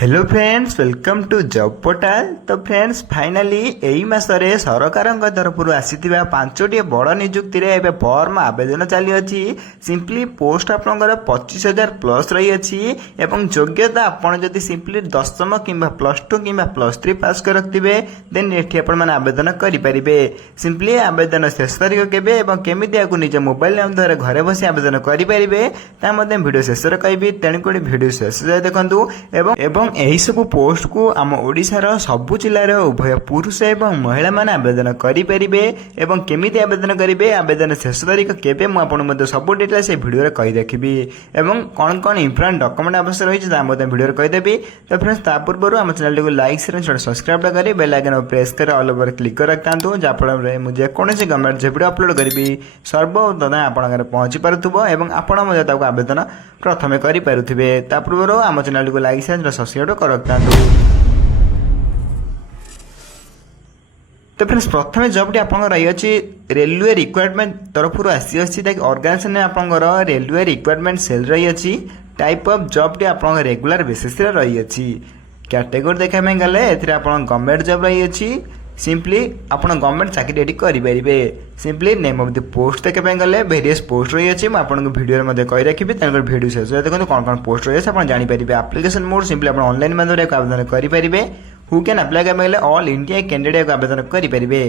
Hello friends, welcome to job portal. तो friends finally एई मासरे सरकार तरफ आसीथिबा 5टी बड़ नियुक्ति रे एबे फॉर्म आवेदन चली अछि। सिंपली पोस्ट आपनकर 25,000 प्लस रही अछि एवं योग्यता आपन जदि सिंपली दशम किंबा +2 किंबा +3 पास कर रखिबे देन एठी आपन माने आवेदन करि परिबे। सिंपली आवेदन शेष तारिख केबे एवं केमिति आकु निज मोबाइल नंबर घरे बसी आवेदन करि परिबे ता मध्ये वीडियो शेष रे कहबी, तेणु कोडी वीडियो शेष जाय देखंतु एवं एही सबु पोस्ट को आम ओडिशार सबु जिल्लार उभय पुरुष एवं महिला माने आवेदन करि परिबे एवं केमिति आवेदन करिवे, आवेदन शेष तारिख केबे मु आपन मध्ये सबु डिटेल से वीडियो रे कहि देखिबी एवं कोन कोन इंपोर्टेंट डॉक्यूमेंट आवश्यक रही ता मध्ये वीडियो रे कहि देबी। तो फ्रेंड्स ता पूर्व हम चैनल को लाइक शेयर सब्सक्राइब करी बेल आइकन प्रेस कर ऑल ओवर क्लिक कर रखतांतु जा फल रे मुझे कोनोसी गवर्नमेंट जे वीडियो अपलोड करबी सर्वप्रथम आपन घर पहुंची परथुबो एवं आपन मध्ये ताको आवेदन प्रथमे करि पारुथिबे। ता पूर्व हम चैनल को लाइक शेयर सब्सक्राइब कर रखतांतु। तो फ्रेंड्स प्रथम जॉब टी आपन रही अछि रेलवे रिक्वायरमेंट तरफ आसी अछि ताकि ऑर्गेनाइजेशन ने आपन रेलवे रिक्वायरमेंट सेल रही अछि। टाइप ऑफ जॉब टी आपन रेगुलर बेसिस रे रही अछि। कैटेगरी देखा में गले एथिरे आपन गवर्नमेंट जॉब रही अछि। सिंपली आपन गवर्नमेंट चाकरी एडी करि परिबे। Simply name of the post देखे में गले वेरियस पोस्ट रही अछि। म आपन को वीडियो रे मध्ये कहि रखिबे, तेनकर वीडियो शेष देखो कोन कोन पोस्ट रही अछि आपन जानि परिबे। एप्लीकेशन मोड सिंपली आपन ऑनलाइन माध्यम रे आवेदन करि परिबे। हु कैन अप्लाई करबे गले ऑल इंडिया कैंडिडेट को आवेदन करि परिबे।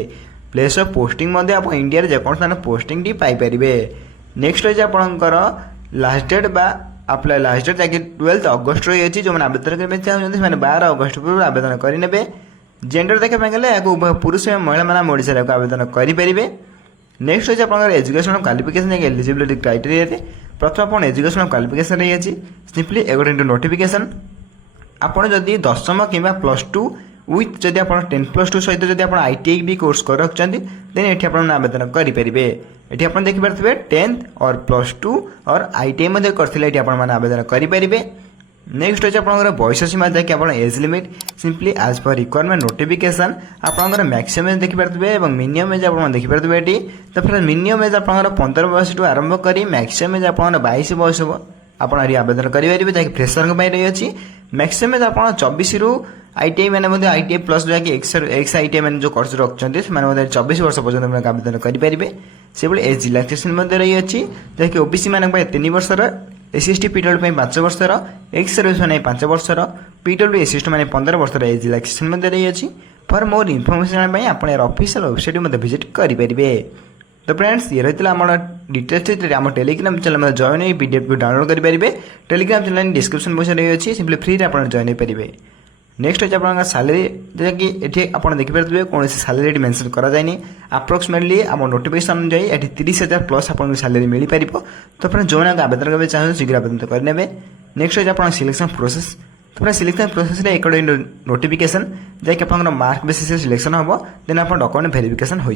प्लेस ऑफ पोस्टिंग मध्ये आपन इंडिया रे जे कोन स्थान पोस्टिंग डी पाई परिबे। नेक्स्ट है आपनकर लास्ट डेट बा अप्लाई लास्ट डेट जाके 12 अगस्त रही अछि। जो मन आवेदन करबे चाहउछन माने 12 अगस्त पूर्व आवेदन करि नेबे। जेंडर देखे में गले याको पुरुष एवं महिला माने ओडिसा रे आवेदन करि परिबे। नेक्स्ट है आपनकर एजुकेशन क्वालिफिकेशन एक एलिजिबिलिटी क्राइटेरिया रे प्रथम आपन एजुकेशन क्वालिफिकेशन रही अछि। सिंपली अकॉर्डिंग टू नोटिफिकेशन आपन जदि दशम किंबा +2 विथ जदि आपन 10+2 सहित जदि आपन आईटीआई भी कोर्स कर रखचंदी देन एठी आपन आवेदन करि परिबे। एठी आपन देखि परथिबे 10th और +2 और आईटीआई मध्ये करथिले एठी आपन माने आवेदन करि परिबे। नेक्स्ट है आपनकर बयस सीमा देखि आपन age limit simply as per requirement notification आपनकर मैक्सिमम एज देखि परथिबे एवं मिनिमम एज आपन देखि परथिबे एठी। तो फिर मिनिमम एज आपनकर 15 वर्ष टू आरंभ करी मैक्सिमम एज आपन 22 वर्ष आपन आरी आवेदन करि परिबे जाकि फ्रेशर को पई रही अछि। मैक्सिमम एज आपन 24 रु आईटीआई माने मध्ये आईटीआई प्लस जाकि एक्स आईटीआई माने जो कोर्स रखचंदी से माने मध्ये 24 वर्ष पर्यंत माने आवेदन करि परिबे। सेबले एज रिलैक्सेशन मध्ये रही अछि जाकि ओबीसी माने पई 3 वर्षर, एसएसटी पीडब्ल्यू में 5 वर्षर, एक्स सर्विस माने 5 वर्षर, पीडब्ल्यू एसएसटी माने 15 वर्षर एज रिलैक्सेशन मध्ये रही अछि। फॉर मोर इन्फॉर्मेशन पई आपण ऑफिशियल वेबसाइट मध्ये विजिट करि परिबे। तो फ्रेंड्स ये रही आम डिटेल्स आम टेलीग्राम चैनल में जॉइन हो पीडीएफ को डाउनलोड करेंगे। टेलीग्राम चैनल डिस्क्रिप्शन बॉक्स रही अच्छी सिंपली फ्री आप जॉइन करेंगे। नेक्स्ट है आप सैलरी जैसे ये आप देखिए कौन सैलरी मेंशन कराए अप्रोक्सीमेटली आम नोटिफिकेशन अनुसार ये 30,000 प्लस आपको सैलरी मिल पार। तो फ्रेंड्स जो आवेदन करेंगे चाहते शीघ्र आवेदन करेंगे। नेक्स्ट है आप सिलेक्शन प्रोसेस। तो friends selection process according to notification जैक आप मार्क बेसिस सिलेक्शन हम देन आप डॉक्यूमेंट वेरिफिकेशन हो।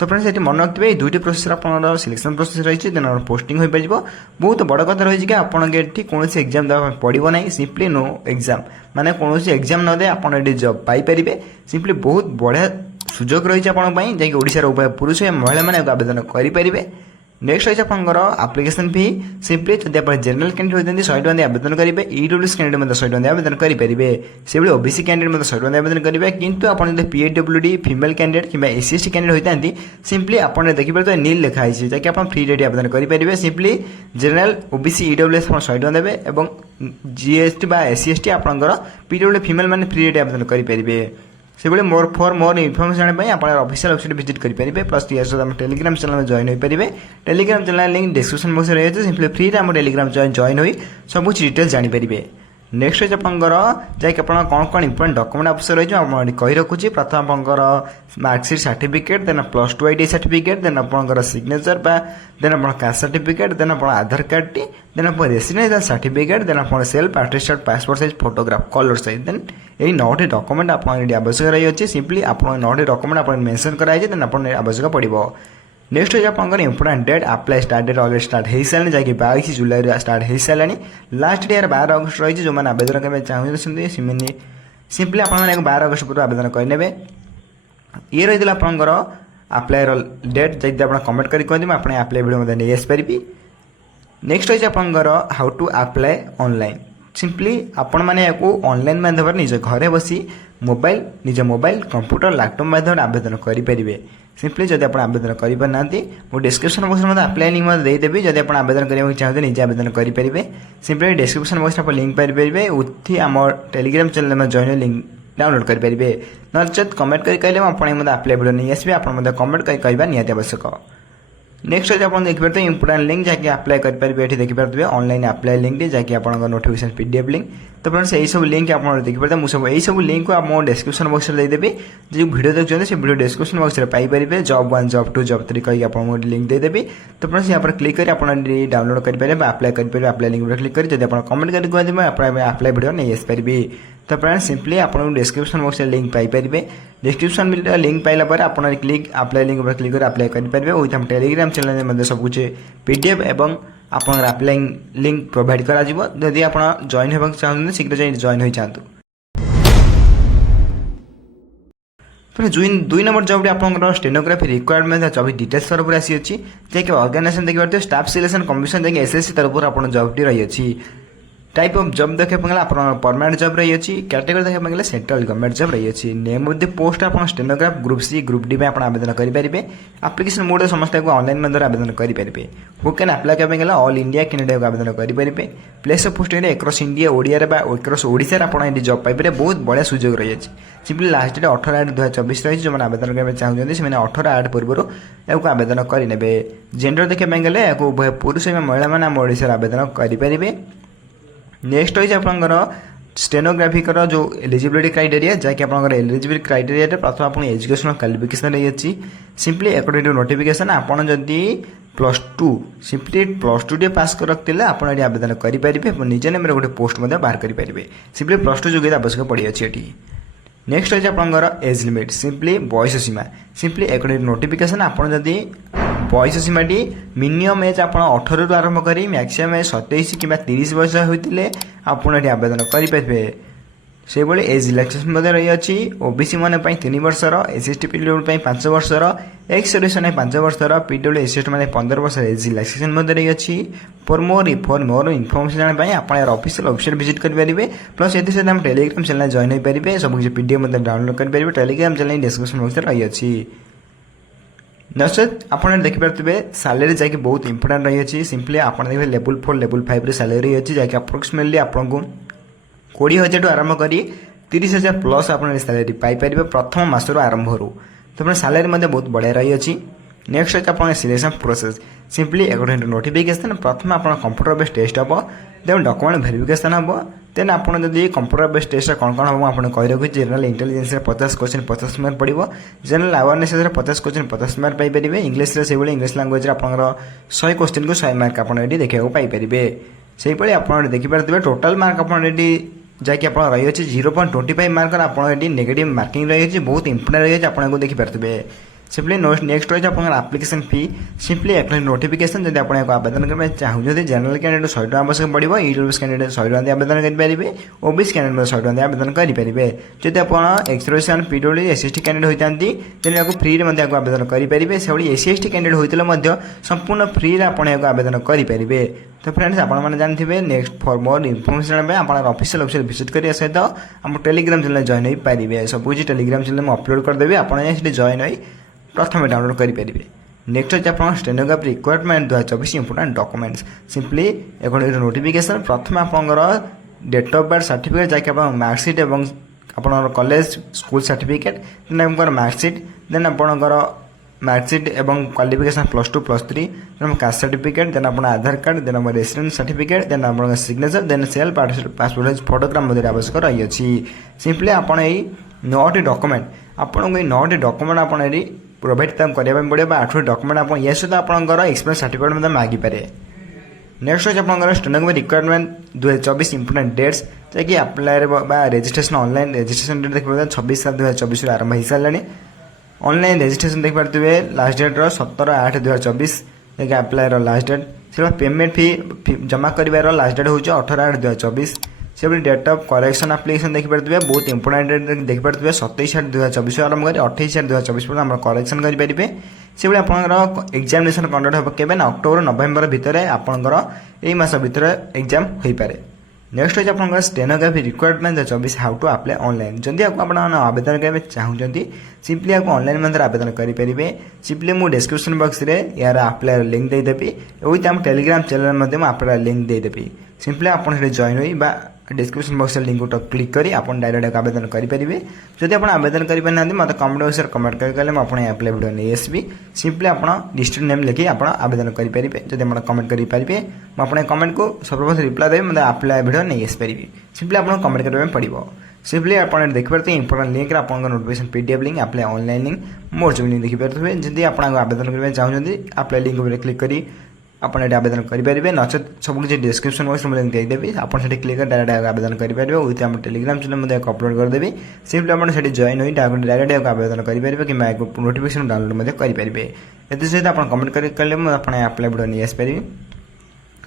तो फ्रेंड्स ये मन रखिए दुईटी प्रोसेस आप सिलेक्शन प्रोसेस रही देन पोस्टिंग हो पार। बहुत बड़ कथा रही कि आपड़ी कौन एग्जाम देवा पड़ो ना, सिंपली नो एग्जाम माने कौन एग्जाम नदे आप जॉब पाइपर। सिंपली बहुत बढ़िया सुजोग रही आपंपाई ओडिशार उभय पुरुष महिला माने आवेदन करेंगे। नेक्स्ट है आपंकर एप्लिकेशन फी सिंपली जब आप जनरल कैंडिडेट होती 100 टका आवेदन करेंगे। ईडब्ल्यूएस कैंडिडेट 100 टका आवेदन करेंगे। से भाई ओबीसी कैंडिडेट 100 टका आवेदन करेंगे। किंतु आप पीडब्ल्यूडी फीमेल कैंडिडेट कि एससी कैंडिडेट होती सिंपली आप देखिए नील लिखाई जैसे आप फ्री रेट आवेदन करेंगे। सिंपली जनरल ओबीसी ईडब्ल्यूएस 100 टका देवे और जीएसटी एससी आपंकर पीडब्ल्यूडी फीमेल मैंने फ्री रेट आवेदन करेंगे। से भाई मोर मोर इनफर्मेशन आप ऑफिशियल वेबसाइट विजिट करेंगे। प्लस टेलीग्राम चैनल में जॉइन हो पारे। Telegram channel link description box रही है। सिंपली फ्री में टेलीग्राम जॉइन हो सब डिटेल्स जानीपर। नेक्स्ट है आपंकर जैक आप कौन कौन इंपोर्टेंट डॉक्यूमेंट आवश्यक रही है कही रखुच्छी। प्रथम आपंकर marksheet certificate then +2 ITI certificate then आपंकर सिग्नेचर देन आप कास्ट सर्टिफिकेट देन आप आधार कार्ड टी देन आप रेसिडेंशियल सर्टिफिकेट देन आप self attested passport size photograph colour size then यही 9टी डॉक्यूमेंट आप आवश्यक रही है। सिंपली आप 9टी डॉक्यूमेंट आप मेंशन कराई देन आप आवश्यक पड़ो। नेक्स्ट है आपंकर important date apply start date already start हो सारे जैसे 22 जुलाई स्टार्ट हो सारे। लास्ट डेट 12 अगस्त रही जो मैंने आवेदन करने चाहते सिंपली आप 12 अगस्त पूर्व आवेदन करेंगे। ये रही आपंकर अप्लायर डेट जैसे आप कमेंट कर कहते मुझे अप्लाई वीडियो नहीं आसपारि। नेक्स्ट है आपंकर how to apply online simply आपण मैंने ऑनलाइन माध्यम निज घरे बसी निज मोबाइल कंप्यूटर लैपटॉप माध्यम आवेदन करेंगे। सिंपली जब आप आवेदन करना मुझे डिस्क्रिप्शन बॉक्स में अप्लाई लिंक देदेवी। जब आप आवेदन करने चाहते निजे आवेदन करेंगे। सिंपली डिस्क्रिप्शन बॉक्स में लिंक पाइबे उठी आम टेलीग्राम चैनल में जॉइन लिंक डाउनलोड करेंगे। नचेत कमेंट कर कहले मुझे अप्लाई वीडियो नहीं आसबे आप कमेंट कर कहवा निहाती आवश्यक। नेक्स्ट आज आप देखिए इंपोर्टेंट लिंक जहाँकि अप्लाई करेंगे। ये देखिए ऑनलाइन अप्लाई लिंक जहाँकि आप नोटिफिकेशन पीडीएफ लिंक। तो फ्रेंड्स यही सब लिंक आप देखिए मुझे यही सब लिंक को आप डिस्क्रिप्शन बॉक्स में देदेवी। जो वीडियो देखते से वीडियो डिस्क्रिप्शन बॉक्स में पाइपर जॉब 1 जॉब 2 जॉब 3 कहीं आपको लिंक देदेवी। तो फ्रेंड्स यहाँ पर क्लिक कर डाउनलोड करेंगे अप्लाई करेंगे। अप्लाई लिंक पर क्लिक कर जब आप कमेंट कर कहते अप्लाई वीडियो नहीं आसपारे। तो फ्रेंड्स सिंपली आप डिस्क्रिप्शन बॉक्स में लिंक पाइपर। डिस्क्रिप्शन लिंक पाइला पर आप क्लिक अप्लाई लिंक पर क्लिक कर अप्लाई करेंगे। विथ हम टेलीग्राम चैनल में सब कुछ पीडीएफ एवं आप अप्लाई लिंक प्रोवाइड करा जदि आप जॉइन होगा चाहते शीघ्र जॉइन हो जातु। दुई नंबर जॉब आप स्टेनोग्राफी रिक्वायरमेंट 24 डिटेल्स तरफ आसी जैसे ऑर्गेनाइजेशन देखिए स्टाफ सिलेक्शन कमिशन देखिए एसएससी तरफ आप जॉब रही है। टाइप ऑफ जॉब देखा आप परमानेंट जॉब रही है। कैटेगरी देखा सेंट्रल गवर्नमेंट जॉब रही है। नेम ऑफ द पोस्ट आप stenograph group C group D में आप आवेदन करेंगे। एप्लिकेशन मोड समस्त ऑनलाइन माध्यम आवेदन करेंगे। हु कैन अप्लाई करने ऑल इंडिया कैंडिडेट आवेदन करेंगे। Place of post across India Odia across Odisha आप जॉब पाइबे। बहुत बढ़िया सुजोग रही है। सिंपली लास्ट डेट 18/8/2024 रही जो आवेदन करने चाहते से 18/8 पूर्व आवेदन करेंगे। जेंडर देखा गले उभय पुरुष एवं महिला मैंने आम ओडिशा आवेदन करेंगे। नेक्स्ट होइए आपंकर स्टेनोग्राफिकर जो एलिजिबिलिटी क्राइटेरिया जहाँकि आप एलिजिबिलिटी क्राइटेरिया प्रथम आप एजुकेशनल क्वालिफिकेशन रही है। सिंपली अकॉर्डिंग टू नोटिफिकेशन आपड़ जदि +2 सिंपली +2 टे पास कर रखते आप आवेदन करेंगे। निज नेम गोटे पोस्ट बाहर करेंगे। सिंपली +2 योग्यता आवश्यक पड़ी अच्छी। नेक्स्ट होइए आपंकर एज लिमिट सिंपली बयस सीमा सिंपली अकॉर्डिंग टू नोटिफिकेशन आप जदि बयस सीमाटी मिनिमम एज आप 18 रु आरंभ कर मैक्सिमम एज 27 कि 30 वर्ष होते आप आवेदन करेंगे। से भाई एज रिलैक्सेशन रही है। ओबीसी मैंने 3 वर्षर एसएसटी पीडब्ल्यू 5 वर्षर एक्स सर्विस 5 वर्षर पीडब्ल्यू एसएसटी मैंने 15 वर्ष एज रिलैक्सेशन रही है। फॉर मोर इनफॉर्मेशन जानापी आप ऑफिशियल वेबसाइट विजिट करेंगे। प्लस ये सहित हम टेलीग्राम चैनल जॉइन हो पारे। सब कुछ पीडीएफ डाउनलोड करेंगे। टेलीग्राम चैनल डिस्क्रिप्शन बॉक्स रही है। नचेत आप देखिए सैलरी जैक बहुत इंपोर्टेंट रही है। सिंपली आप देखिए लेवल 4 लेवल 5 सैलरी है जैक अप्रोक्सीमेटली आपको 20,000 टू आरंभ कर 30,000 प्लस आप सैलरी पाइपर प्रथम मसर आरंभ रू। तो सैलरी बहुत बढ़िया रही है। नेक्स्ट है आप selection process simply according to notification प्रथम आप कंप्यूटर बेस्ड टेस्ट हम देन डॉक्यूमेंट वेरिफिकेशन हम देन आप कंप्यूटर बेस्ड टेस्ट कौन कौन हम आपको कही रखी। जनरल इंटेलिजेंस 50 क्वेश्चन 50 मार्क पड़ो। जनरल अवेयरनेस 50 क्वेश्चन 50 मार्क पाइपर। इंग्लीश से इंग्लीश लैंग्वेज आप 100 क्वेश्चन को 100 मार्क आप देखा पाइपर। से भाई आप देखिए टोटाल मार्क आप जैक आप रही है 0.25 मार्क आप नेगेटिव मार्किंग रही है। बहुत इंपोर्टेंट रही है आपको देखिए। सिंपली नेक्स्ट रही है एप्लिकेशन फी सिंपली अकॉर्डिंग नोटिफिकेशन जब आप आवेदन करना चाहते जनरल कैंडिडेट 100 टका आवश्यक पड़ो। ईडब्ल्यूएस कैंडिडेट 100 टका आवेदन करेंगे। ओबीसी कैंडिडेट 100 टका आवेदन करेंगे। जब आप ex service PW SST candidate होती तेनाली फ्री में आवेदन करेंगे। से भाई एससी कैंडिडेट होते संपूर्ण फ्री आप आवेदन करेंगे। तो फ्रेंड्स आपने जानते नेक्स्ट फॉर मोर इनफॉर्मेशन आप ऑफिशियल वेबसाइट विजिट करने सहित आप टेलीग्राम चैनल जॉइन हो पारे। सब कुछ टेलीग्राम चैनल में अपलोड करदेवी आप जॉइन हो प्रथम डाउनलोड करेंगे। नेक्स्ट है आप stenograph requirement 2024 important documents simply according to notification प्रथम आपंकर डेट ऑफ बर्थ सर्टिफिकेट जैक आप मार्कसीट और आप कॉलेज स्कूल सर्टिफिकेट देन आप मार्कसीट देन आपंकर मार्कसीट एवं qualification +2 +3 then caste certificate then आप आधार कार्ड देन आप रेसिडेंस सर्टिफिकेट देन आप signature then self passport size photograph आवश्यक रही है। सिंपली आप 9टी डॉक्यूमेंट आपको 9टी डॉक्यूमेंट आप प्रोवाइड करने पड़े 8टी डॉक्यूमेंट आप या सहित आपंकर एक्सपीरियंस सर्टिफिकेट मागिपारे। नेक्स्ट है आप स्टेनोग्राफी रिक्वायरमेंट 2024 इंपोर्टेंट डेट्स जैकि apply registration online registration date देखिए 26/7/2024 आरंभ हो सारे। ऑनलाइन रजिस्ट्रेशन देखिए लास्ट डेट 17/8/2024 जैसे अप्लाई लास्ट डेट से पेमेंट फी जमा कर लास्ट डेट हूँ 18/8/2024। से डेट ऑफ करेक्शन एप्लिकेशन देखिए बहुत इंपोर्टेंट डेट देखिए 27/8/2024 आरंभ कर 28/8/2024 पर्यटन करेक्शन करेंगे। से भाई आप एग्जामिनेशन कंडक्ट हम के अक्टोबर नवेम्बर भितर आपंकर यही मास भितर एग्जाम हो पारे। नेक्स्ट होची आपन stenography requirement 24 how to apply online जदि आपको आपण आवेदन करबे चाहउचंती सिंपली आपको ऑनलाइन मंत्र आवेदन करि परिबे सिंपली मु डिस्क्रिप्शन बॉक्स रे यार अप्लाई लिंक दे देबी ओइ तम टेलीग्राम चैनल मध्ये मु अप्लाई लिंक दे देबी सिंपली आपन हेरे जॉइन होई बा डिस्क्रिप्शन बॉक्स लिंक को क्लिक करी आपन डायरेक्ट आवेदन करि परिबे जदि आपन आवेदन करि पना मते कमेंट बॉक्स रे कमेंट कर गले म आपन अप्लाई वीडियो नै आसबी सिंपली आपन डिस्ट्रिक्ट नेम लिखि आपन आवेदन करि परिबे जदि आपन कमेंट करि परिबे म आपन कमेंट को सर्वप्रथम रिप्लाई देबे मते अप्लाई वीडियो नै आस परिबे सिंपली आपन कमेंट करबे पड़िबो सिंपली आपन देखि परते इंपोर्टेंट लिंक रे आपन notification PDF link apply online link मोर जो लिंक देखि परते जदि आपन आवेदन करबे चाहउछंती अप्लाई लिंक रे क्लिक करी आपन एटा आवेदन करि परिबे नचेत सब किछि डिस्क्रिप्शन बॉक्स में लिंक दे देबी आपन सेठी क्लिक कर डायरेक्ट आवेदन करि परिबे विथ हम टेलीग्राम चैनल मध्ये अपलोड कर देबी सिंपली आपन सेठी जॉइन होई डायरेक्ट आवेदन करि परिबे कि मैं नोटिफिकेशन डाउनलोड मध्ये करि परिबे एते सहित आपन कमेंट करि करले म आपन अप्लाई वीडियो नै आस परिबे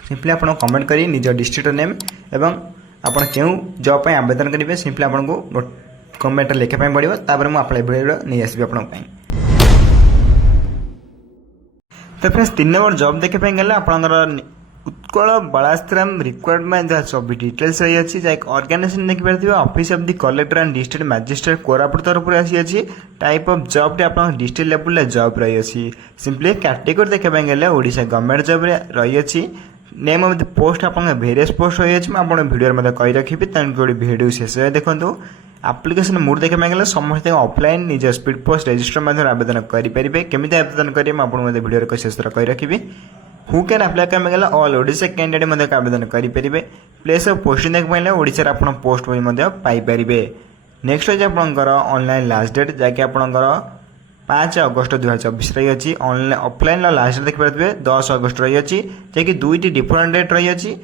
सिंपली आपन कमेंट करी निज डिस्ट्रिक्ट नेम एवं आपन केउ जॉब पे आवेदन करिवे सिंपली आपन को कमेंट लिखा पय पड़िबो तापर म अप्लाई वीडियो नै आसबी आपन पय तो फ्रेंड्स 3 नंबर जॉब देखे पे गले आपनकर उत्कल बालाश्रम रिक्वायरमेंट सब डिटेल्स रही अछि जा एक ऑर्गेनाइजेशन देखि परथिबे office of the collector and district magistrate Koraput तरफ आसी अछि टाइप ऑफ जॉब टे आपन डिस्ट्रिक्ट लेवल ले जॉब रही अछि सिंपली कैटेगरी देखे पे गले ओडिसा गवर्नमेंट जॉब रही अछि नेम ऑफ द पोस्ट आपन वेरियस पोस्ट रही अछि म आपन वीडियो मध्ये कहि रखिबे तन कोडी वीडियो शेष देखंतु एप्लिकेशन मोड देखे गले समस्त ऑफलाइन निज स्पीड पोस्ट रजिस्टर माध्यम आवेदन करें केमी आवेदन करेंगे मुझे वीडियो शेष कही रखी हु कैन अप्लाई करें गले ऑल ओडिशा कैंडिडेट आवेदन करेंगे प्लेस ऑफ पोस्टिंग देख पाइले ओडिशा आप पोस्ट पाइपर नेक्स्ट होगी आपंकर ऑनलाइन लास्ट डेट जैकि आपंकर 5 अगस्त 2024 रही अच्छी ऑनलाइन ऑफलाइन लास्ट डेट देखिए 10 अगस्त रही अच्छी जैकि 2टी डिफरेंट डेट रही अच्छी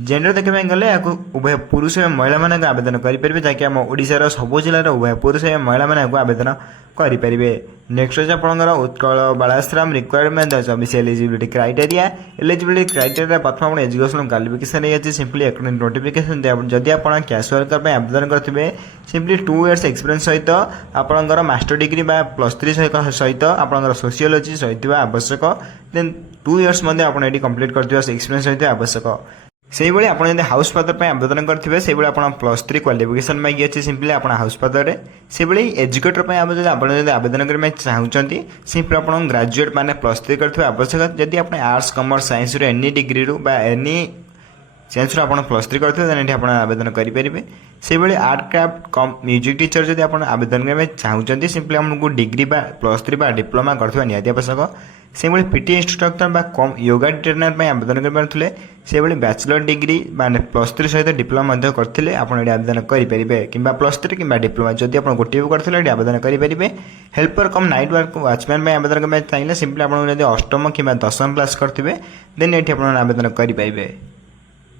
जेंडर देखा गले उभय पुरुष एवं महिला मान आवेदन करेंगे जैकि आम ओडिशार सब जिलार उभय पुरुष एवं महिला मान आवेदन करेंगे नेक्स्ट होगी आपंकर Utkal Balashram requirement 24 eligibility criteria प्रथम आप एजुकेशन क्वालिफिकेशन रही सिंपली अकॉर्डिंग नोटिफिकेशन जदि आप कैश वर्कर आवेदन करेंगे सिंपली 2 इयर्स एक्सपीरियंस सहित आपंकर मास्टर डिग्री +3 सहित आपंकर सोशियोलॉजी सहित आवश्यक देन 2 इयर्स आप कंप्लीट कर एक्सपीरियंस सहित आवश्यक से भाई आप हाउस फादर आवेदन करेंगे से आप +3 क्वालिफिकेशन मांगी अच्छे सिंपली आप हाउस फादर से भाई एजुकेटर आवेदन करने चाहते सिंपली आप ग्रेजुएट मैंने +3 करते आवश्यक जदि आप arts commerce science any degree रू एनी साइंस आप +3 करते आप आवेदन करेंगे से भाई आर्ट क्राफ्ट कम म्यूजिक टीचर जब आप आवेदन करने चाहते सिंपली आपको डिग्री +3 डिप्लोमा करते निहाती आवश्यक से भाई पीटी इंस्ट्रक्टर कम योगा ट्रेनर आवेदन करें से भाई बैचलर डिग्री माने +3 सहित डिप्लोमा करते आप आवेदन करेंगे कि +3 कि डिप्लोमा जदि आप गोटे भी करते आवेदन करेंगे हेल्पर कम नाइट वर्क वाचमैन आवेदन करना चाहिए सिंपली आप अष्टम कि 10वीं क्लास करेंगे देन ये आवेदन करेंगे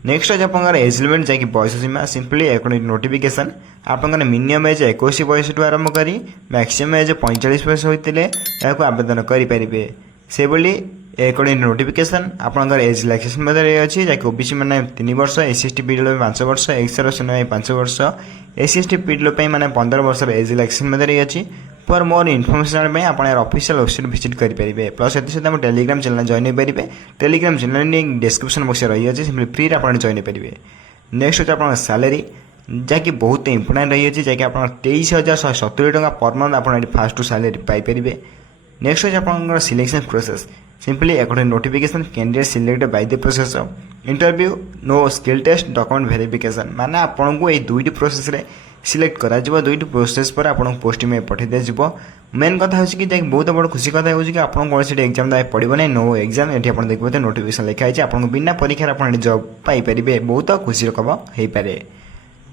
नेक्स्ट आज आप एज लिमिट जैक बयस सीमा सिंपली अकॉर्डिंग नोटिफिकेशन आप मिनिमम एज 21 बयस आरंभ कर मैक्सिमम एज 45 बयस होते यहाँ आवेदन करेंगे से भाई अकॉर्डिंग नोटिफिकेशन आपंकर एज रिलैक्सेशन रही अच्छी जैक ओबीसी मैंने 3 वर्ष SC/ST पीडब्ल्यू 5 वर्ष एक्स-सर्विसमैन 5 वर्ष SC/ST पीडब्ल्यू मैंने 15 वर्ष एज रिलैक्सेशन रही अच्छी फॉर मोर इनफॉरमेशन आप ऑफिशियल वेबसाइट विजिट करेंगे प्लस ये सहित टेलीग्राम चैनल जॉइन हो पारे telegram channel link description box रही है सिंपली फ्री आप जॉइन हो पारे नेक्स्ट होता है सैलरी जैकि बहुत इंपोर्टेंट रही है जैकि आप 23,170 टका पर मंथ आप फास्ट सैलरी पाइपर नेक्स्ट होता है selection process simply according notification candidate selected by the process of interview no skill test document verification माने आपन को ए दुईटी प्रोसेस रे सिलेक्ट करा जिवो दुईटी प्रोसेस पर आपन पोस्ट में पठे दे जिवो मेन कथा हो कि बहुत बड़ खुशी कथा हो कि आपन कोन से एग्जाम दाय पड़िबो नै नो एग्जाम एठी आपन देखबो नोटिफिकेशन लिखा है आपन बिना परीक्षा आपन जॉब पाई परिबे बहुत खुशी खबर हे पारे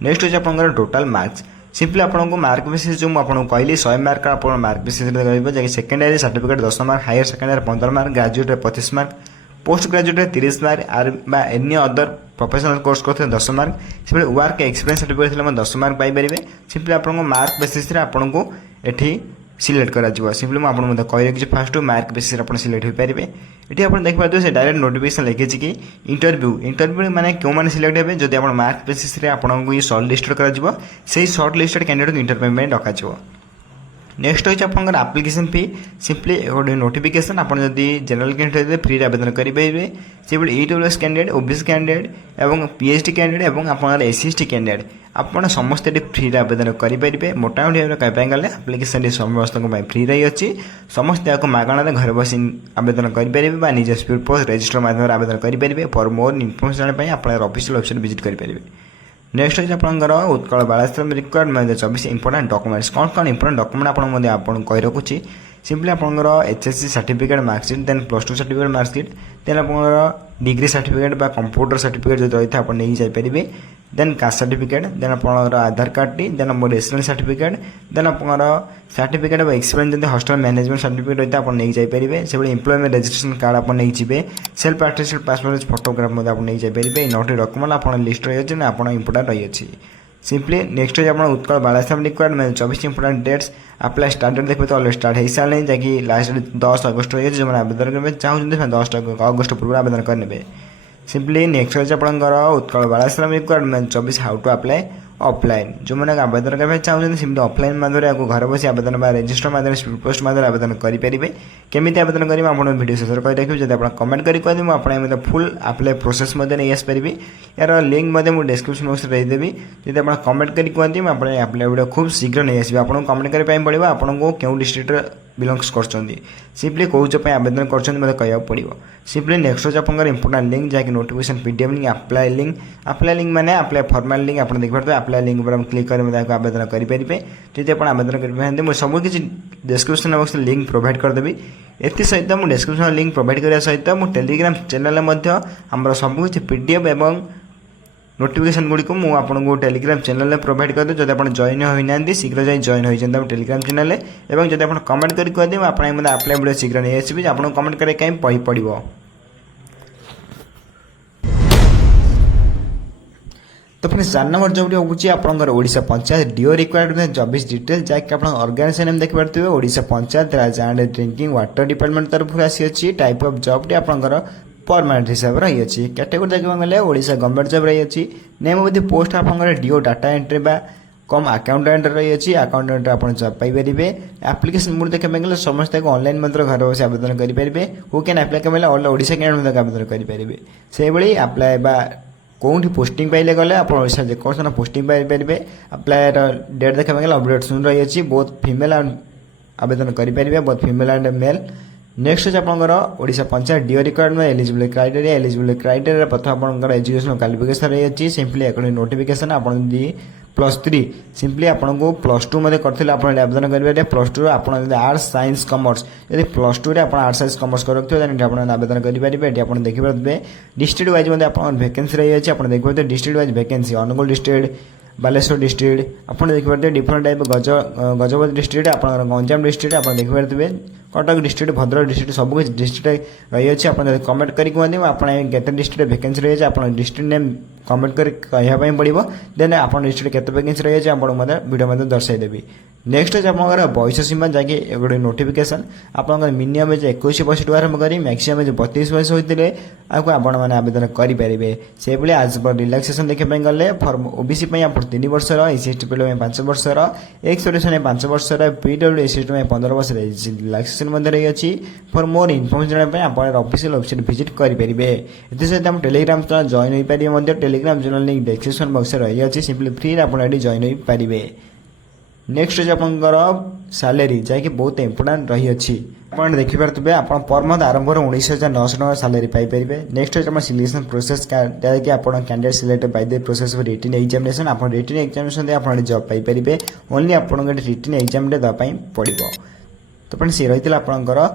नेक्स्ट हो आपन टोटल मार्क्स सिंपली आपको मार्क बेसिस जो आपको कहली 100 मार्क आप मार्क बेसिस जैसे secondary certificate 10 mark higher secondary 15 mark graduate 25 mark post graduate 30 mark or any other professional course करते 10 मार्क से वर्क एक्सपीरियंस सर्टिफिकेट 10 मार्क पाइपर सिंपली आपको मार्क बेसिस आपको ये सिलेक्ट करा सिंपली मुझे कही रखी फास्ट मार्क बेसिस आप सिलेक्ट हो पारे ये आप देखिए से डायरेक्ट नोटिफिकेशन लिखी कि इंटरव्यू मैंने क्यों मैंने सिलेक्ट हे जब आप मार्क बेसिस आपको ये सर्ट लिस्टेड कर शॉर्ट लिस्टेड कैंडिडेट इंटरव्यू में डक नेक्स्ट होची आपनकर एप्लिकेशन फी सिंपली गोटे नोटिफिकेशन आपन जदि जनरल कैंडिडेट फ्री आवेदन करेंगे से ईडब्ल्यूएस कैंडिडेट ओबीसी कैंडिडेट एवं पीएचडी कैंडिडेट एवं आपनकर एससी कैंडिडेट आपन समस्त फ्री आवेदन करेंगे मोटामोटी भाव में गले आप्लिकेसन समस्त फ्री रही अच्छी समस्त मागणार घर बस आवेदन करेंगे निज स्पीड पोस्ट रजिस्टर माध्यम आवेदन करेंगे फॉर मोर इनफर्मेशन आप ऑफिशियल वेबसाइट विजिट करेंगे। नेक्स्ट होची आपनकर Utkal Balashram requirement 24 important documents कौन इंपोर्टेंट डॉक्यूमेंट आपन कही रखुची सिंपली आपनकर HSC certificate marksheet then +2 certificate marksheet then आपनकर डिग्री सर्टिफिकेट बा कंप्यूटर सर्टिफिकेट जो रही था आप नहीं जाई परिबे देन कास्ट सर्टिफिकेट देन आपनकर आधार कार्ड टी देन मोर रेसिडेंस सर्टिफिकेट देन आपनकर सर्टिफिकेट ऑफ एक्सपीरियंस जदि हॉस्टल मैनेजमेंट सर्टिफिकेट रही था आप नहीं जाई परिबे से एम्प्लॉयमेंट रजिस्ट्रेशन कार्ड आप नहीं जिबे सेल्फ अटेस्टेड पासपोर्ट फोटोग्राफ मते आप नहीं जाई परिबे नोट डॉक्यूमेंट आपन लिस्ट रही अछि ना आपन इंपोर्टेंट रही अछि सिंपली नेक्स्ट होची आपन Utkal Balashram requirement 24 important dates apply start date देखबे तो ऑलरेडी स्टार्ट हो सारे जैकि लास्ट 10 अगस्त रही जो आवेदन करेंगे चाहते 10 अगस्त पूर्व आवेदन करेंगे सिंपली नेक्स्ट होची आपनकर Utkal Balashram requirement 24 how to apply offline जो मैंने आवेदन करने चाहते सिंपली ऑफलाइन माध्यम घर बस आवेदन रजिस्टर माध्यम स्पीड पोस्ट माध्यम आवेदन करेंगे केमी आवेदन करेंगे आप वीडियो शेष कर रखिए जब आप कमेंट करेंगे मुझे फुल अप्लाई प्रोसेस नहीं आसपारि यार लिंक मुझे डिस्क्रिप्शन बॉक्स रहीदेवी जब आप कमेंट कर कहते मुझे अप्लाई वीडियो खूब शीघ्र नहीं आसो आपको कमेंट करने पड़ो आपको क्यों डिस्ट्रिक्ट बिलंग्स कर सिंपली कौ जब आवेदन कर मतलब कहना पड़ो सिंपली नेक्स्ट होची आपनकर इंपोर्टेंट लिंक जैक notification PDF link apply link माने अप्लाई फॉर्मल लिंक आप देखिए अप्लाई लिंक पर क्लिक कर आवेदन करेंगे जब आप आवेदन करेंगे मुझे सब किसी डिस्क्रिप्शन बॉक्स लिंक प्रोवाइड करदेवी एथि सहित मुझे डिस्क्रिप्शन लिंक प्रोवाइड करने सहित मुझे टेलीग्राम चैनल आमर सबकि पीडीएफ एवं नोटिफिकेशन गुड़िक मुझे टेलीग्राम चैनल प्रोवाइड करदे जब आप जॉइन होना शीघ्र जाए जॉइन हो टेलीग्राम चैनल और जब आप कमेंट कर कहते अप्लाई वीडियो शीघ्र नहीं आसबि आपको कमेंट करें कहीं पड़ो। तो फ्रेंड्स 4 नंबर जॉब हूँ आपंकर Odisha panchayat DO requirement 24 detail जैक आप ऑर्गेनाइजेशन नेम देखिए Odisha panchayat raj and drinking water department तरफ आसी टाइप ऑफ जॉब टी आपंकर परमानेंट हिसाब से रही अच्छी कैटेगोरी देखा गले ओडिशा गवर्नमेंट जॉब रही अच्छी नेम विथ पोस्ट आपंकर डीओ डाटा एंट्री बा कम अकाउंटेंट रही अच्छी अकाउंटेंट आप जॉब पाइपर एप्लिकेशन मोड देखा गले समस्त ऑनलाइन मंत्र घर बस आवेदन करेंगे हु कैन अप्लाई कमेंगे ऑल ओडिशा कैंडिडेट आवेदन करेंगे से भाई अप्लाई बा कौन पोस्टिंग पाइले गले आप जेकोसी पोस्टिंग पाइपर अप्लाई डेट देखा गले अपडेट सुन रही अच्छी बहुत फीमेल आवेदन करेंगे बहुत फीमेल एंड मेल नेक्स्ट होची आपनकर Odisha panchayat DO requirement eligible criteria प्रथम आपनकर एजुकेशन क्वालिफिकेशन रही अच्छी सिंपली अकॉर्डिंग नोटिफिकेशन आप +3 सिंपली आपको +2 मध्य करते आप आवेदन करेंगे +2 आप आर्ट्स साइंस कमर्स यदि +2 आप आर्ट्स साइंस कमर्स कर रखिए आप आवेदन करेंगे ये आप देखिए डिस्ट्रिक्ट वाइज आप वैकेंसी रही है आप देखिए district wise vacancy Anugul district Baleswar district आप देखिए डिफरेंट टाइप गजपति डिस्ट्रिक्ट आप गंजाम डिस्ट्रिक्ट आप देखिए कटक डिस्ट्रिक्ट भद्रक डिस्ट्रिक्ट सब कुछ डिस्ट्रिक्ट रही है आप कमेंट कर कहते आप डिस्ट्रिक्ट वैकेंसी रही है आप डिस्ट्रिक्ट नेम कमेंट कर कहवाई पड़ो देन आप डिस्ट्रिक्ट केते वैकेंसी रही है आपको वीडियो दर्शाईदेवी नेक्स्ट होची आपनकर बयस सीमा जैकि गोटे नोटिफिकेशन आपनकर मिनिमम एज 21 वर्ष आरंभ कर मैक्सिमम एज 32 वर्ष होते आपको आपण मैंने आवेदन करेंगे से भाई आज पर रिलैक्सेशन देखा गले फॉर ओबीसी आप 3 वर्ष एससी पिल 5 वर्ष एक्स सर्विसमें 5 वर्ष पीडब्ल्यू एससी 15 वर्ष रिलैक्सेशन रही अच्छी फॉर मोर इनफर्मेशन आप ऑफिशियल वेबसाइट विजिट करेंगे ये सहित हम टेलीग्राम चैनल जॉइन हो पारे telegram channel link description box रही अच्छी सिंपली फ्री आप जॉइन हो पारे नेक्स्ट होची आपनकर सैलरी जैकि बहुत इंपोर्टेंट रही अच्छी आप देखिपे आप पर मंथ आरंभ 19,900 टका सैलरी पाइपर नेक्स्ट होची सिलेक्शन प्रोसेस जैकि आप candidate select by the process of written examination आप रिटन एग्जामिनेशन दे आप जॉब पाइपर ओनली आप रिटन एग्जाम देवाई पड़ो तो फ्रेंड्स ये रही आपंकर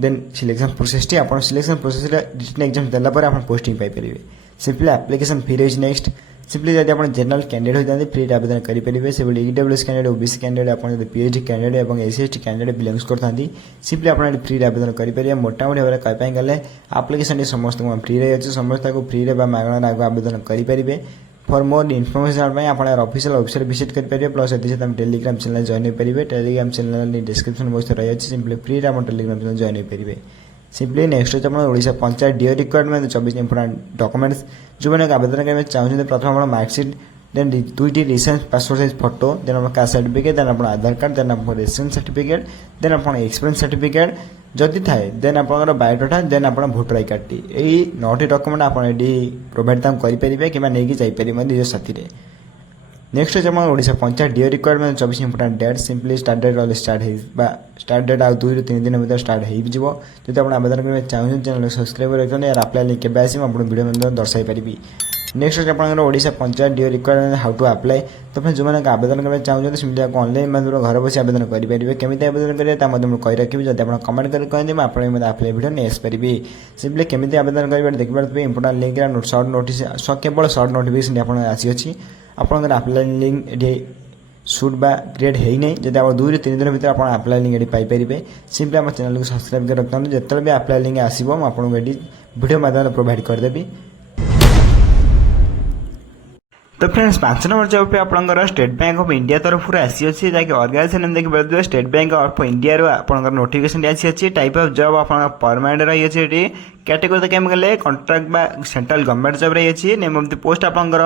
देन सिलेक्शन प्रोसेस टी आप सिलेक्शन प्रोसेस रिटन एग्जाम देला आप पोस्टिंग पाइपर सिंपली एप्लिकेशन फी रही नेक्स्ट सिंपली जब आप जनरल कैंडिडेट होते फ्री आवेदन करेंगे से ईडब्ल्यूएस कैंडिडेट ओबीसी कैंडिडेट आप पीएचडी कैंडिडेट और एससी कैंडिडेट बिलोंग्स करते सिंपली आप फ्री आवेदन करेंगे मोटामोटी भाव में कहपाई गले आप्लिकेसन समस्त फ्री रही अच्छे समस्त फ्री मागणार आवेदन करेंगे फॉर मोर इनफर्मेशन आप ऑफिशियल वेबसाइट विजिट करेंगे प्लस ये टेलीग्राम चैनल जॉइन हो पारे टेलीग्राम चैनल डिस्क्रिप्शन बॉक्स रही है सिंपली फ्री आप टेलीग्राम चैनल जॉइन हो पारे सिंपली नेक्स्ट होची Odisha panchayat DO requirement 24 important documents जो मैंने आवेदन करने चाहते प्रथम आप मार्कशीट देन दुईटी recent passport size photo then आप कास्ट सर्टिफिकेट देन आप आधार कार्ड देन आप रेसिडेंस सर्टिफिकेट देन आप एक्सपीरियंस सर्टिफिकेट जदि थाए देन आप बायोडाटा देन आप भोटर आई कार्ड टी यही 9टी डॉक्यूमेंट आप प्रोवाइड करेंगे कि नहीं जापर निज साथी नेक्स्ट है Odisha panchayat DO requirement 24 important date simply start date वाले स्टार्ट डेट आउ 2 ରୁ 3 दिन भर स्टार्ट हो जब आप आवेदन करेंगे चाहूँ चैनल सब्सक्राइब रखते यार अप्लाई लिंक के आस वीडियो में दर्शाई पारि नेक्स्ट है आप Odisha panchayat DO requirement how to apply तो फ्रेंड्स जो मैंने आवेदन करना चाहूँ सिंपली आपको ऑनलाइन माध्यम घर बस आवेदन करेंगे केमी आवेदन करेंगे मुझे कही रखी जब आप कमेंट कर कहते मैं आपको अप्लाई वीडियो नहीं आसपारि सिंपली केमी आवेदन करेंगे देखिए इंपोर्टेंट लिंक सर्ट नोटिस केवल सर्ट नोटिफिकेशन आप आसी आपंकर अप्लाई लिंक ये सुट बा क्रिएट है नहीं जब आप 2 ରୁ 3 दिन भर आप अप्लाई लिंक ये पाइपर सिंपली आम चैनल को सब्सक्राइब कर रखते हैं जो भी अप्लाई लिंक आसो मुझे ये वीडियो माध्यम प्रोवाइड करदेवी। तो फ्रेंड्स 5 नंबर जॉब पे आपंकर स्टेट बैंक ऑफ इंडिया तरफ आसी अच्छी जैसे ऑर्गेनाइजेशन देखिए स्टेट बैंक ऑफ इंडिया आपंकर नोटिफिकेशन आसी अच्छी टाइप ऑफ जॉब आप परमानेंट रही है कैटेगरी तो केम गले कॉन्ट्रैक्ट बा सेंट्रल गवर्नमेंट जॉब रही है नेम ऑफ द पोस्ट आपंकर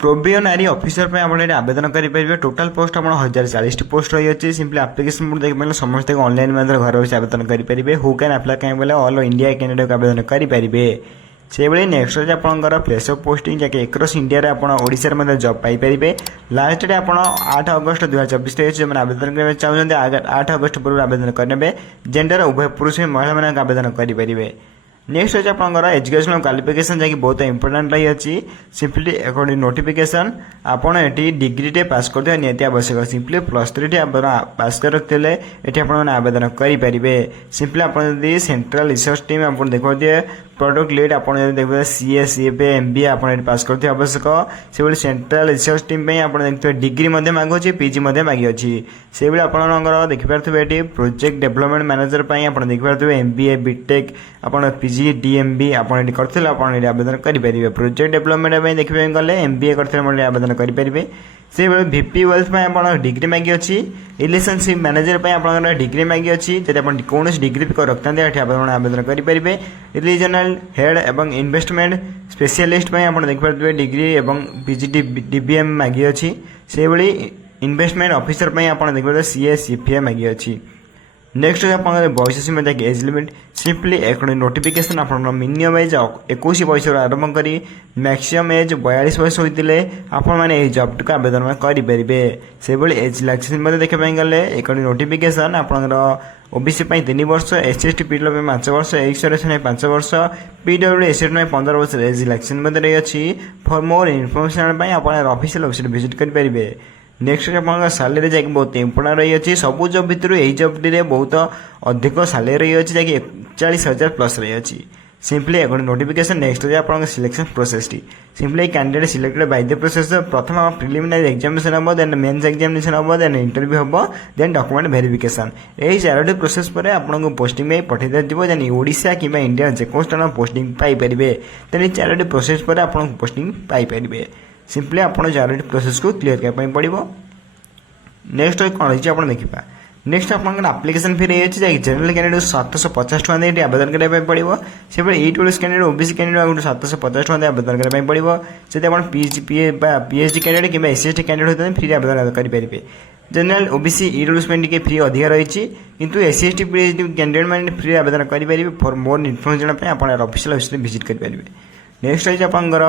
प्रोबियोनारी ऑफिसर पे आप आवेदन करेंगे टोटाल पोस्ट आप 1040 पोस्ट रही है सिंपली एप्लिकेशन देखिए समस्त ऑनलाइन माध्यम घर बस आवेदन करेंगे हु कैन अप्लाई कहीं बोले ऑल इंडिया कैंडिडेट को आवेदन करेंगे से भाई नेक्स्ट है आपंकर प्लेस ऑफ पोस्टिंग जैसे एक्रॉस इंडिया ओडिशा जॉब पाइपर लास्ट डेट आप 8 अगस्त 2024 जो मैंने आवेदन करना चाहते 8 अगस्त पूर्व आवेदन करेंगे जेंडर उभय पुरुष महिला मान आवेदन करेंगे। नेक्स्ट है आपंकर एजुकेशनल क्वालिफिकेशन जैसे बहुत इंपोर्टेंट रही है सिंपली अकॉर्डिंग नोटिफिकेशन आपड़ ये डिग्री टे पास कर निहाती आवश्यक सिंपली +3 टी पास कर रखते ये आवेदन करेंगे सिंपली आप सेंट्रल रिसर्च टीम आप देखिए प्रोडक्ट लीड आप देखिए सीए सीएफए एमबीए आप पास करते आवश्यक से सेंट्रल रिसर्च टीम आप देखते डिग्री मांगुची पीजी मांगी अच्छी से आपंकर देखिपे ये प्रोजेक्ट डेवलपमेंट मैनेजर आप देखिपे एमबीए बीटेक आप पीजी डीएमबी आप करते आवेदन करेंगे प्रोजेक्ट डेवलपमेंट देखिए गले एमबीए करते आवेदन करेंगे से वीपी वेल्थ में आप डिग्री मांगी अच्छी रिलेशनशिप मैनेजर पर आप डिग्री मांगी अच्छी जब आप कौन डिग्री रखते हैं ये आवेदन करेंगे रिजनल हेड एवं इन्वेस्टमेंट स्पेशलिस्ट में आप देखिए डिग्री एवं पीजी डीबीएम मांगी अच्छी से इन्वेस्टमेंट ऑफिसर पर आप देखिए सीए सीपीए मांगी अच्छी। नेक्स्ट आप बयस सीमा जैसे एज लिमिट सिंपली एक नोटिफिकेशन आप मिनिमम एज 21 बयस आरंभ कर मैक्सिमम एज 42 बयस होते आपने जॉब को आवेदन करेंगे से एज रिलैक्सेशन देखा गले एक नोटिफिकेशन आपंकर ओबीसी 3 वर्ष एससी पीडब्ल्यू 5 वर्ष एक्स सर्विसमैन 5 वर्ष पीडब्ल्यू एससी 15 वर्ष एज रिलैक्सेशन रही अच्छी फॉर मोर इनफर्मेशन आप ऑफिशियल वेबसाइट विजिट करेंगे। नेक्स्ट आप सालेरी जैक बहुत इंपोर्टेंट रही है सबू जॉब भितर यही जॉब टी बहुत अधिक सालेरी रही है जैसे 41,000 प्लस रही है सिंपली एक नोटिफिकेशन। नेक्स्ट है आप selection process T simply candidate selected by the process प्रथम प्रिलिमिनरी एग्जामिनेशन हम देन मेन्स एग्जामिनेशन हम देन इंटरव्यू हम देन डॉक्यूमेंट वेरिफिकेशन यही 4टी प्रोसेस पर आपको पोस्टिंग में पठाई दिया देन ओडिशा कि इंडिया जेको स्थान पोस्टिंग पाइपर देन 4टी प्रोसेस पर आप पोस्टिंग पाइपर सिंपली आप 4टी प्रोसेस को क्लीयर करने पड़ो। नेक्स्ट कौन रही आप देखा नेक्स्ट आप आप्लिकेशन फी रही है जनरल कैंडिडेट 750 टका दे आवेदन करने पड़ो से ईडब्ल्यूएस कैंडिडेट ओबीसी कैंडिडेट 750 टका आवेदन करने पड़ो जब आप पीएचडी कैंडिडेट कि एससी कैंडिडेट होते हैं फ्री आवेदन करेंगे जनरल ओबीसी ईडब्ल्यूएस टी फ्री अधिक रही किंतु एससी एसटी पीएचडी कैंडिडेट मैंने फ्री आवेदन करेंगे फॉर मोर इनफर्मेशन आप ऑफिशियल वेबसाइट विजिट करेंगे। नेक्स्ट है आपंकर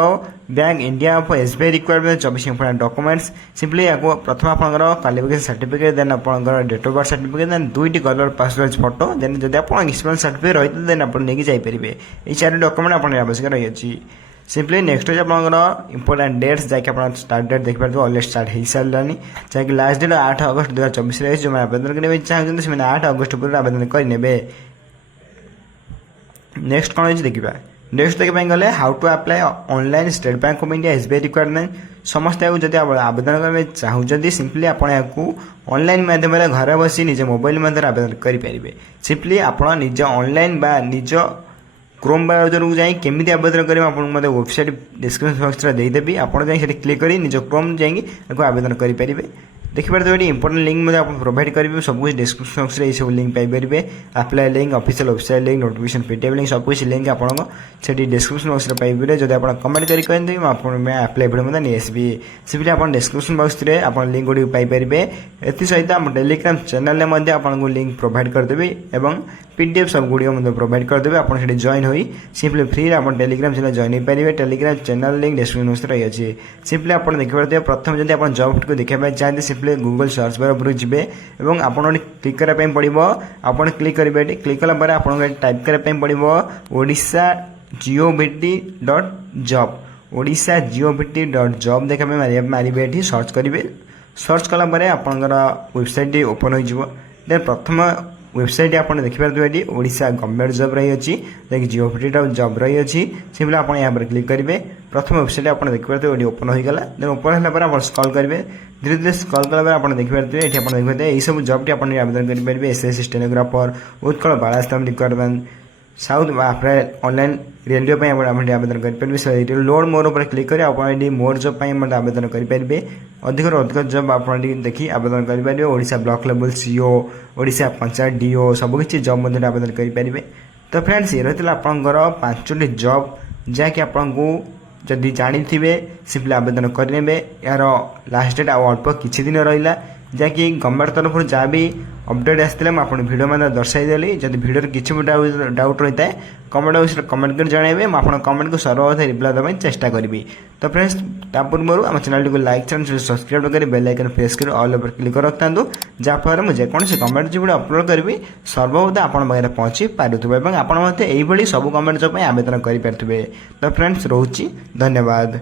bank India of SBI requirement 24 important documents simply प्रथम आपंकर क्वालिफिकेशन सर्टिफिकेट देन आपंकर date of birth certificate then 2टी कलर पासपोर्ट फोटो देन जब आप एक्सपीरियंस सर्टिफिकेट रही देन आप नहीं जापर ये 4 डॉक्यूमेंट आप आवश्यक रही है सिंपली। नेक्स्ट है आपंकर इंपोर्टेंट डेट्स जैसे आप स्टार्ट डेट देखिए ऑलरेडी स्टार्ट हो सारे जैसे लास्ट डेट 8 अगस्त 2024 रही जो मैंने आवेदन करने चाहते से 8 अगस्त पूर्व आवेदन करेंगे। नेक्स्ट कौन है देखा नेक्स्ट देखा गले how to apply online State Bank of India SBI requirement समस्त जब आवेदन करने चाहते सिंपली आपको ऑनलाइन माध्यम घर बसी निज मोबाइल माध्यम आवेदन करेंगे सिंपली आप निज ऑनलाइन बा निज क्रोम ब्राउजर को जाए केमी आवेदन करेंगे आपको वेबसाइट डिस्क्रिप्शन बॉक्स देदेवी आप क्लिक कर निज क्रोम जाकि आवेदन करेंगे। देखिए ये इंपोर्टेंट लिंक मुझे आप प्रोवाइड करेंगे सब कुछ डिस्क्रिप्शन बॉक्स में सब link Piper apply link official website link notification PDF link सब कुछ लिंक आपको से डिस्क्रिप्शन बॉक्स में पाइपर जब आप कमेंट करके कहते अप्लाई भिडियो नहीं आसबि सिंपली आप डिस्क्रिप्शन बॉक्स में आप लिंक गुड़ी पाइपर एसहित आम टेलीग्राम चैनल में आपको लिंक प्रोवाइड करदेवी और पीडीएफ सब गुड़ी प्रोवाइड करदेवे आप जॉइन हो सिंपली फ्री आप टेलीग्राम चैनल जॉइन हो पारे telegram channel link description box रही है सिंपली आप देखिए प्रथम जब आप जॉब को देखा चाहते सिंपली गूगल सर्च बार उपरକୁ ଯିବେ ଏବଂ ଆପଣ କ୍ଲିକ୍ କରିବା ପାଇଁ ପଡ଼ିବ ଆପଣ କ୍ଲିକ୍ କରିବେ ଏଠି କ୍ଲିକ୍ କଲା ପରେ ଆପଣଙ୍କୁ ଟାଇପ୍ କରିବା ପାଇଁ ପଡ଼ିବ odisha.gov.job odisha.gov.job देखा मारिबे एठी सर्च करेंगे सर्च कला ପରେ ଆପଣଙ୍କର वेबसाइट ओपन हो ଯିବ देन प्रथम वेबसाइट आप देखिए ये ओडिशा गवर्नमेंट जॉब रही अच्छी जिओपीटी जॉब रही अच्छी सिंपली आप यहाँ पर क्लिक करेंगे प्रथम वेबसाइट आप देखिए ये ओपन होगा देन ओपन होगा आप स्क्रॉल करेंगे धीरे धीरे स्क्रॉल कला आप देखिए ये आप देखिए यही सब जॉब आप आवेदन करेंगे एसएससी स्टेनोग्राफर उत्कल बाला स्तंभ रिक्वायरमेंट साउथ ऑनलाइन रेलवे पर आवेदन करेंगे लोड मोर पर क्लिक करें आप मोर जॉब आवेदन करेंगे अधिक अधिक जॉब आप देखिए आवेदन करेंगे Odisha block level CO Odisha panchayat DO सबकि जॉब आवेदन करेंगे तो फ्रेंड्स ये रही आपंकर 5टी जॉब जहाँकि आपको जदि जानी सिंपली आवेदन करेंगे यार लास्ट डेट अल्प किसी दिन रहा जहाँकि गवर्नमेंट तरफ जहाँ भी अपडेट आसते मुझे भिडियो में दर्शाईदेली जब भिडियो किसी भी डाउट रही है कमेंट बॉक्स कमेंट कर जनइबे मुझे कमेंट को सर्वप्रथम रिप्लाई देवाई चेष्टा करी तो फ्रेंड्स पूर्व आम चैनल को लाइक चैनल सब्सक्राइब कर बेल आइकन प्रेस कर ऑल ओवर क्लिक रखता जहाँफल मुझे जेकोसी कमेंट जो अपलोड करी सर्वप्रथम आपन पाखे पहुँची पारे आप सब कमेंट जब आवेदन करेंगे तो फ्रेंड्स रोची धन्यवाद।